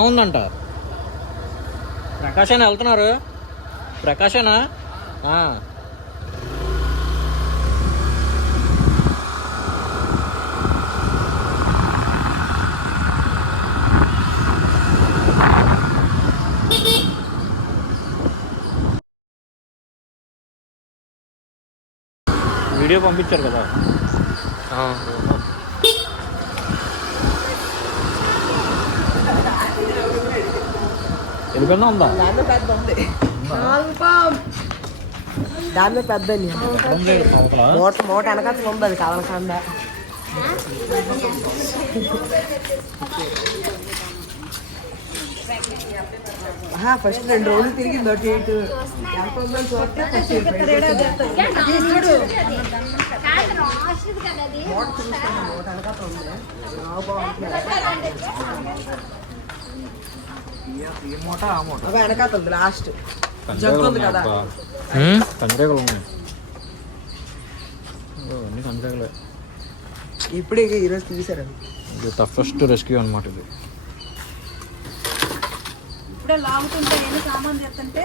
బాగుందంట. ప్రకాశేనా వెళ్తున్నారు? ప్రకాశేనా? వీడియో పంపించారు కదా. ఎందుకన్నా ఉందా? దాంట్లో పెద్ద ఉంది, దాంట్లో పెద్ద మూట వెనకాల ఉంది, అది కదలకుండా. ఫస్ట్ 2 రోజులు తిరిగింది అటు ఇటు. ఎంత ఉందని చూస్తే వెనకాల ఉంది లాస్ట్ జగ్గు ఉంది కదా. కందిరేగలు ఉన్నాయి, అన్ని కందిరేగలే. ఇప్పుడే ఈరోజు తీసారు. ఇది టఫెస్ట్ రెస్క్యూ అనమాట. ఇది ఇప్పుడే లాగుతుంటే ఎన్ని సామాన్లు చేస్తుంటే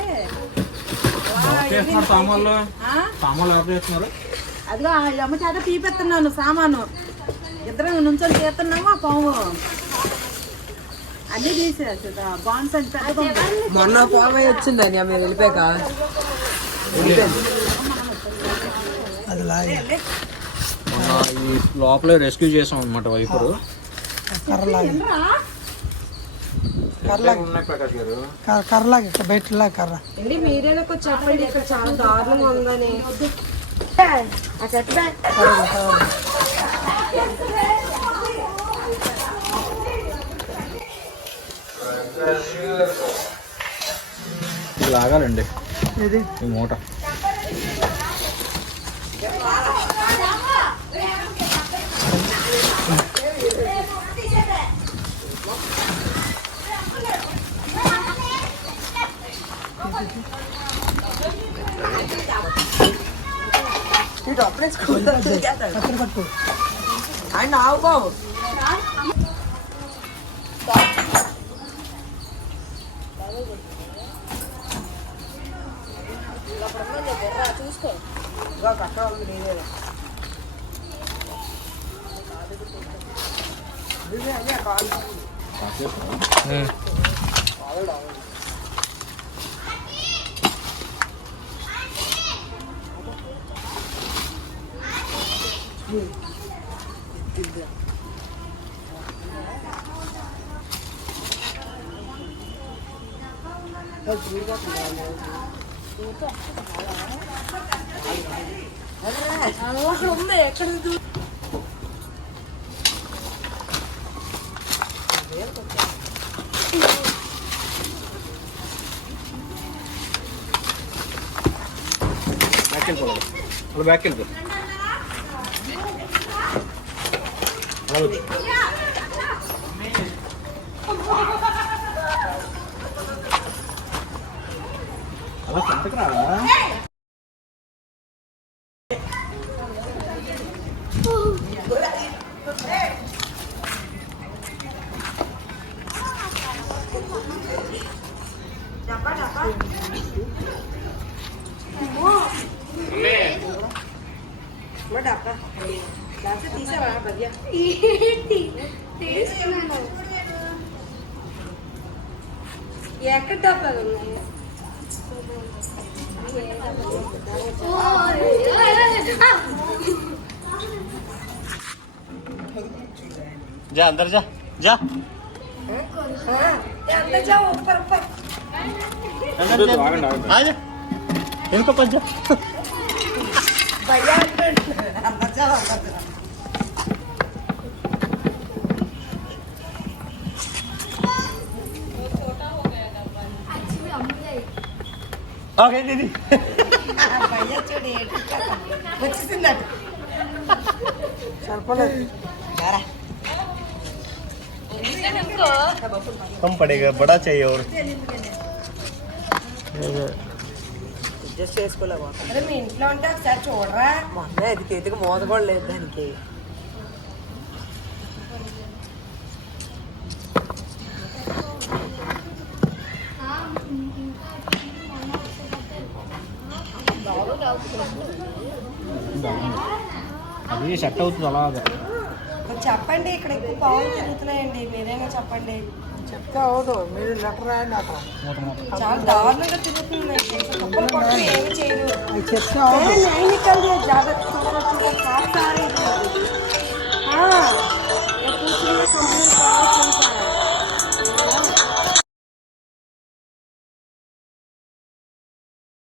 సామాన్లు ఎవరు చేస్తున్నారు? అదిగో అమ్మ చేత తీపెత్తున్నాను సామాను. ఇద్దరు నుంచొని చేస్తున్నాము. ఆ పాము అన్ని తీసేది బాన్స్ అంటే మొన్న పాము వచ్చిందని ఆమె వెళ్ళిపోయాక ఈ లోపలే రెస్క్యూ చేసాం అనమాట. వైపరు కర్రలాగా బయటలా కర్ర. మీరేనా కొంచెం చెప్పండి, ఇక్కడ చాలా దారుణంగా ఉందని. లాగాలండి ఈ మూట. ఆయన ఆవు బాబు చూసుకో. ఉంది ఎక్కడ బ్యాక్ వెళ్ళిపో. అలా సంతకు రా. తీసావా భయ్యా? ఎక్కడ డబ్బాలు ఉన్నాయి? जा अंदर जा जा अंदर जाओ ऊपर ऊपर आ जा इनको पहुंच जा भैया अंदर जाओ ओके दीदी भैया చూడు వచ్చేసిందట సర్పలేదు यार कम पड़ेगा बड़ा चाहिए और అడ్జస్ట్ చేసుకోలేవా? అరే మీ ఇంట్లో ఉంటే ఒకసారి చూడరా. మా అన్నయ్య ఇది చేతికి మోత కూడా లేదు దానికి. అది సెట్ అవుతుంది అలాగా. మరి చెప్పండి, ఇక్కడ ఎక్కువ పావులు తిరుగుతున్నాయండి, మీరైనా చెప్పండి. చెప్తే అవదు, మీరు లెటర్ రాయండి అక్కడ. మూత మూత. చాలా దారుణంగా తిరుగుతున్నాయి. కుక్కలు కొట్టు ఏమి చేయరు. చెప్తే అవదు. నైనికల్ జాగ్రత్త